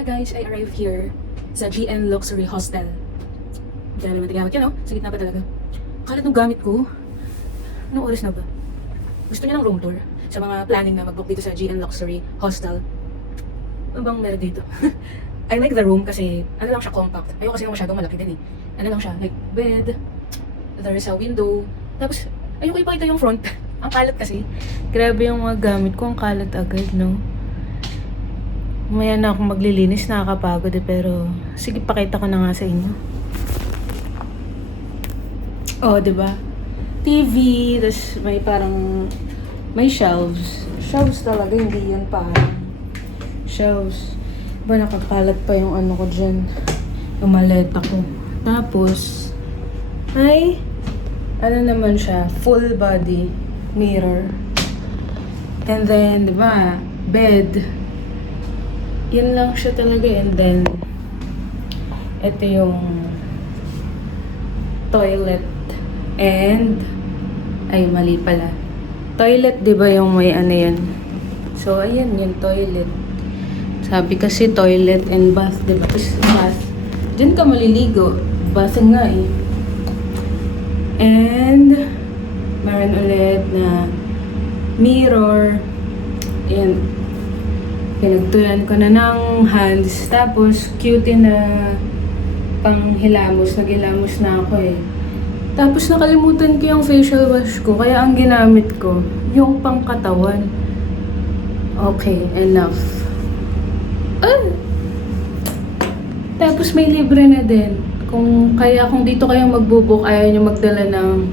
Guys, I arrived here sa GN Luxury Hostel. Dami naman tigawat yan, no? Sa gitna pa talaga. Kalat ng gamit ko. Anong oras na ba? Gusto niya ng room tour sa mga planning na mag-book dito sa GN Luxury Hostel. Ano bang meron dito? I like the room kasi ano lang siya, compact. Ayoko kasi masyadong malaki din eh. Ano lang siya, like bed, there is a window. Tapos, ayoko ipakita yung front. Ang kalat kasi. Grabe yung mga gamit ko, ang kalat agad, no? Maya na akong maglilinis, nakakapagod eh, pero sige, pakita ko na nga sa inyo. Oh, diba? TV, tas may parang, may shelves. Shelves talaga, hindi yun parang shelves. Diba, nakakalat pa yung ano ko dyan. Yung maleta ko. Tapos, ay, ano naman siya, full body mirror. And then, diba, bed. Yun lang siya talaga. And then, ito yung toilet. And, ay, mali pala. Toilet, di ba yung may ano yan? So, ayan, yung toilet. Sabi kasi toilet and bath, di ba? Tapos, bath. Diyan ka maliligo. Bath nga eh. And, meron ulit na mirror. Ayan. Pinagtulan ko na ng hands. Tapos, cutie na panghilamos. Naghilamos na ako eh. Tapos, nakalimutan ko yung facial wash ko. Kaya ang ginamit ko, yung pangkatawan. Okay, enough. Tapos, may libre na din. Kung dito kayo magbubook, ayaw nyo magdala ng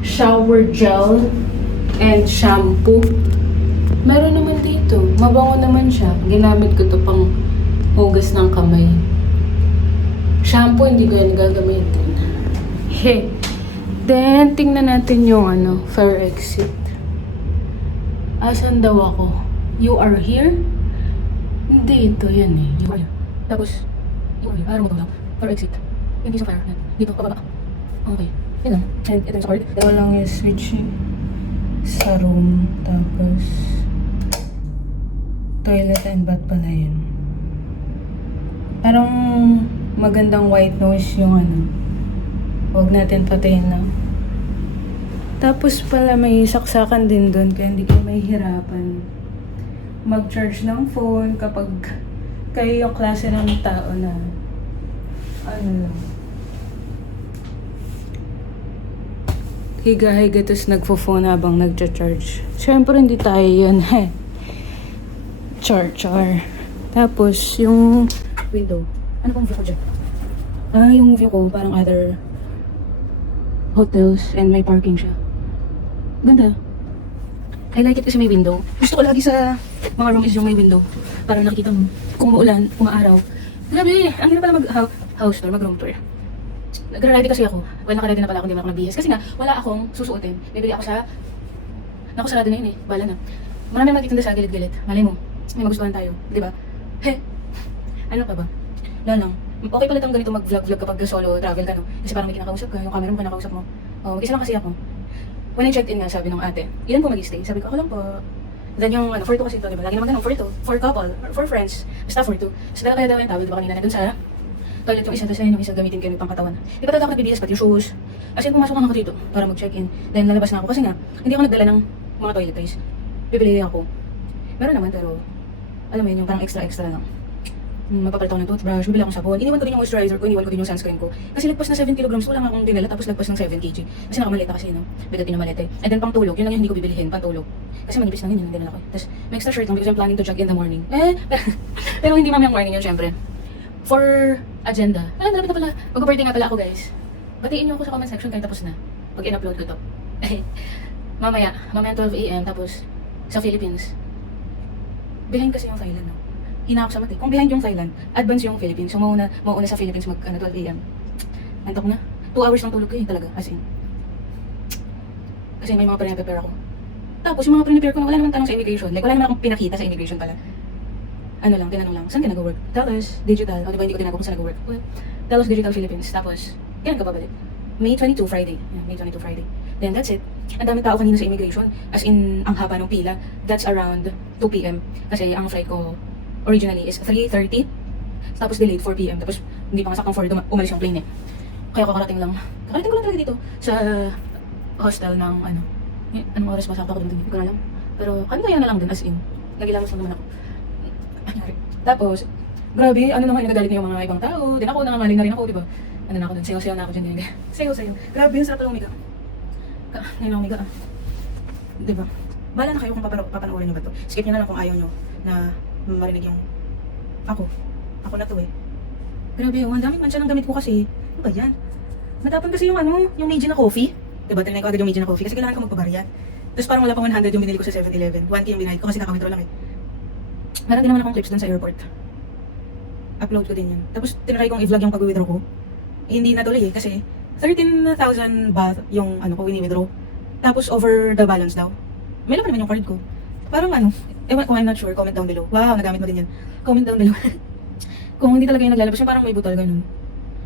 shower gel and shampoo. Meron naman dito. Mabango naman siya. Ginamit ko to pang hugas ng kamay. Shampoo, hindi ko yan gagamitin. Hey. Then, tingnan natin yung fire exit. Asan daw ako? You are here? Hindi, ito yan eh. You are here. Tapos, you are here. Parang mo lang. Fire exit. Hindi sa fire. Dito, pababa. Okay. Yan lang. And ito yung sa card. Ito lang yung switch sa room. Tapos, toilet and bath pala yun. Parang magandang white noise yung Huwag natin patayin lang. Tapos pala may saksakan din doon kaya hindi kayo mahihirapan mag-charge ng phone kapag kayo yung klase ng tao na lang. Higa-higa tapos nagpo-phone habang nagcha-charge. Siyempre hindi tayo yun Char. Tapos yung Window. Ano pong view ko dyan? yung view ko parang other hotels and may parking siya. Ganda. I like it kasi may window. Gusto ko lagi sa mga room is yung may window. Para nakikita mo kung umuulan, umaaraw. Grabe, ang hirap pala mag-house tour, mag-room tour. Nag-ready kasi ako. Well, naka-ready na pala ako, hindi mo ako nag-BS. Kasi nga, wala akong susuotin. Bibili ako sa... Naku, sarado na yun eh. Bala na. Marami magtitinda sa gilid-gilid. Malay mo, may magustuhan tayo. Di ba? Ano pa ba? Wala lang. Okay pala itong ganito mag-vlog kapag solo travel ka, no? Kasi parang may kinakausap ka, yung camera mo kinakausap mo. Mag-isa lang kasi ako. When I checked in nga, sabi ng ate, ilan po mag-stay? Sabi ko, ako lang po. Then yung for two kasi ito, diba? Lagi naman ganun, for two, for couple, for friends, basta for two. So dahil kaya daw yung tawag, diba kanina na dun sa toilet yung isa, tapos ayun yung isa gamitin kayo pang katawan. Di ba talaga ako nag-BBS pati yung shoes? As in, pumasok lang ako dito para mag-check-in. Then lalabas na ako kasi nga, hindi ako nagdala ng mga toiletries. Bibili ako. Meron naman pero, alam mo yun, yung parang extra lang. Magpapalit ako ng toothbrush, bibili akong sabon. Iniwan ko din yung moisturizer ko, iniwan ko din yung sunscreen ko. Kasi lagpas na 7 kilograms, wala nga akong dinala, tapos lagpas ng 7 kg. Kasi nakamalita kasi, no? Bigatin yung maleta eh. And then pang tulog, yun lang yung hindi ko bibilihin, pang tulog. Kasi manipis lang yun, yung dinala ko. Tapos may extra shirt lang because I'm planning to jog in the morning. Pero hindi mamayang morning yun, syempre. For agenda, malapit na pala. Mag-birthday nga pala ako, guys. Batiin niyo ako sa comment section kahit tapos na. Pag in-upload ko to. mamaya 12 AM, tapos sa Philippines. Behind kasi yung Thailand, no? Hina ako sa mati. Kung behind yung Thailand, advance yung Philippines. So, mauna sa Philippines 12 AM. Antok na. 2 hours lang tulog ko talaga. As in. Kasi may mga pre-prepare ako. Tapos, yung mga pre-prepare ko na wala naman tanong sa immigration. Like, wala naman akong pinakita sa immigration pala. Ano lang, tinanong lang, saan ka nag-work? Talos, digital. O, diba hindi ko tinago kung saan nag-work? Well, Talos Digital Philippines. Tapos, kailan ka babalik? May 22, Friday. Yeah, May 22, Friday. Then, that's it. Ang daming tao kanina sa immigration. As in, ang haba ng pila. That's around 2 PM. Kasi ang flight ko originally is 3:30. Tapos delayed 4 PM. Tapos, hindi pa nga saktong 4 umalis yung plane eh. Kaya kakarating ko lang talaga dito sa hostel ng anong oras ba sakto ako dun? Hindi ko na alam. Pero, kaya na lang din as in. Nagilamos lang naman ako. Tapos, grabe, naman, nagagalit na yung mga ibang tao. Din ako, nangangaling na rin ako, diba? Na ako dun, sayo-sayo na ako dyan. Sayo-sayo. Grabe, yung sarap pala umiga. Ngayon umiga, Diba? Bala na kayo kung papanoorin nyo ba to. Skip nyo na lang kung ayaw nyo na marinig yung ako na to eh. Grabe, ang daming mancha ng damit ko kasi. Ano ba yan? Natapon kasi yung yung Meiji na coffee. Diba, tinry ko agad yung Meiji na coffee kasi kailangan ko magpabarya. Tapos parang wala pang 100 yung binili ko sa 7-Eleven. 1K yung binayad ko kasi kaka-withdraw lang eh. Meron din naman akong clips dun sa airport. Upload ko din yun. Tapos tinry kong i-vlog yung pag-withdraw ko. Hindi natuloy eh kasi 13,000 baht yung ko wini-withdraw. Tapos over the balance daw. May laman naman yung card ko. Parang ewan kung I'm not sure, comment down below. Wow, nagamit mo din yan. Comment down below. Kung hindi talaga yung naglalabas, yung parang may butal ganun.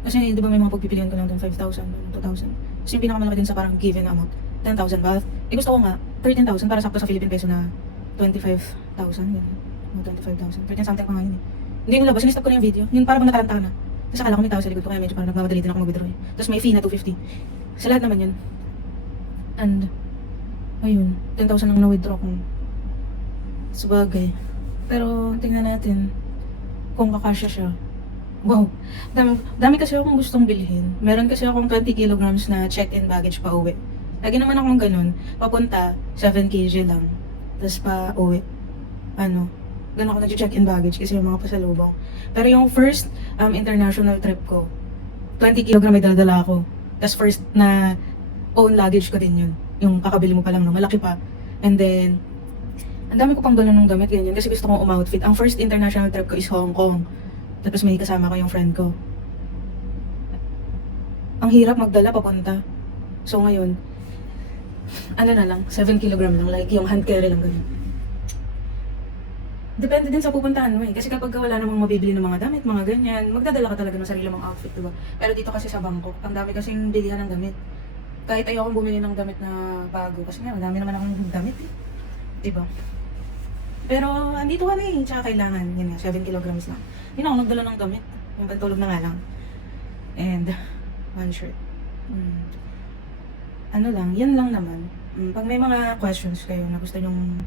Kasi di ba may mga pagpipilian ko lang doon, 5,000, 2,000. Kasi yung pinakamalaki din sa parang given amount, 10,000 baht. Eh gusto ko nga, 13,000 para sakto sa Philippine peso na 25,000. Ganun. 25,000. 13 something pa nga yun eh. Hindi nilabas, sinistop ko na yung video. Yun parang nataranta na. Tapos akala ko may tao sa likod ko, kaya medyo parang nagmamadali din ako mag-withdraw eh. Tapos may fee na 250. Sa lahat naman yun. And, ayun, 10,000 ang na-withdraw kong sabagay. Pero, tingnan natin kung kakasya siya. Wow, dami kasi akong gustong bilhin. Meron kasi akong 20 kilograms na check-in baggage pa uwi. Lagi naman akong ganun. Papunta, 7 kg lang. Tapos pa uwi. Ganun ako nag-check-in baggage kasi yung mga pasalubong. Pero yung first international trip ko, 20 kg may dala ako. Tapos first na own luggage ko din yun. Yung kakabili mo pa lang, no? Malaki pa. And then, ang dami ko pang dala ng damit, ganyan. Kasi gusto kong umoutfit. Ang first international trip ko is Hong Kong. Tapos may kasama ko yung friend ko. Ang hirap magdala papunta. So ngayon, na lang, 7 kg lang. Like yung hand carry lang ganyan. Depende din sa pupuntahan mo eh. Kasi kapag wala namang mabibili ng mga damit, mga ganyan, magdadala ka talaga ng sarili mong outfit, diba? Pero dito kasi sa Bangkok, ang dami kasing bilihan ng damit. Kahit ayokong bumili ng damit na bago, kasi nga, madami naman akong damit eh. Diba? Pero, andito kami, tsaka kailangan, yun nga, 7 kilograms lang. Hindi na ako nagdala ng damit. Yung pantulog na nga lang. And, one shirt. Yan lang naman. Pag may mga questions kayo na gusto nyong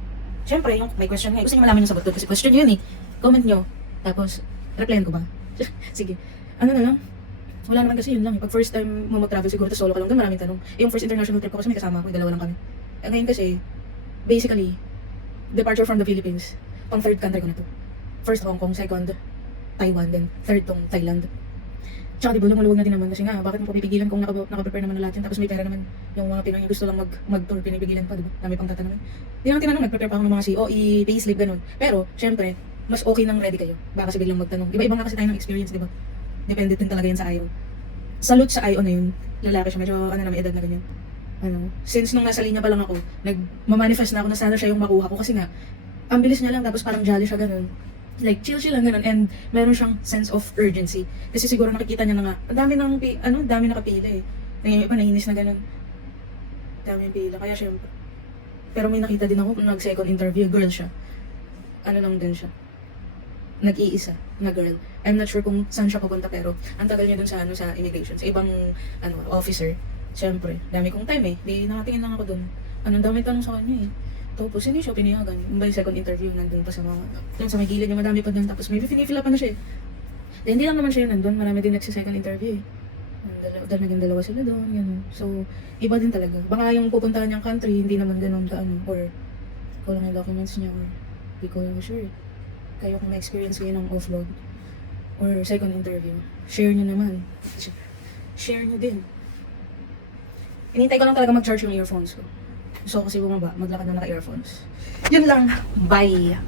siyempre, yung may question nga, gusto nyo malaman yung sagot ko kasi question yun eh. Comment nyo. Tapos, replyan ko ba? Sige. Na lang? Wala naman kasi yun lang eh. Pag first time mo mag-travel siguro, tapos solo ka lang doon, maraming tanong. Yung first international trip ko kasi may kasama ako, dalawa lang kami. Ngayon kasi, basically, departure from the Philippines. Pang third country ko na to. First Hong Kong, second Taiwan, then third tong Thailand. Tsaka di ba, lumuluwag na din naman kasi nga, bakit mo papipigilan kung nakaprepare naman na lahat yun, tapos may pera naman yung mga Pinoy gusto lang mag-tour, pinipigilan pa, di ba? Dami pang tatanungin. Di naman tinanong, nag-prepare pa ako ng mga COE, payslip, ganun. Pero, syempre, mas okay nang ready kayo. Baka kasi biglang magtanong. Iba-iba nga kasi tayo ng experience, di ba? Depende din talaga yan sa IO. Salute sa IO na yun. Lalaki siya, medyo may edad na ganyan. Since nung nasa linya pa lang ako, nag-manifest na ako na sana siya yung makuha ko kasi nga, ang bilis niya lang, tapos parang jolly siya ganun. Like, chill lang ganun, and meron siyang sense of urgency. Kasi siguro nakikita niya na nga, ang dami nakapila eh. Iba nainis na ganun. Dami yung pila, kaya syempre. Pero may nakita din ako, nag-second interview, girl siya. Lang din siya. Nag-iisa na girl. I'm not sure kung saan siya pupunta, pero ang tagal niya dun sa immigration, sa ibang officer. Syempre, dami kong time eh. Di nakatingin lang ako dun. Dami tanong sa kanya eh. Tapos hindi siya pinayagan. Yung ba yung second interview, nandun pa sa mga, yung sa may gilid, yung madami pa dun. Tapos maybe finifila pa na siya eh. Hindi lang naman siya yun nandun. Marami din nagsa-second interview eh. Dahil naging dalawa sila doon, gano'n. So, iba din talaga. Baka yung pupuntahan niyang country, hindi naman gano'n kaano. Or, kulang yung documents niya. Or, hindi ko lang sure. Kayo kung na-experience kayo ng offload. Or second interview. Share niyo naman. Share niyo din. Hinintay ko lang talaga mag-charge yung earphones ko. Gusto ko kasi bumaba, maglakad na naka-earphones. Yun lang. Bye!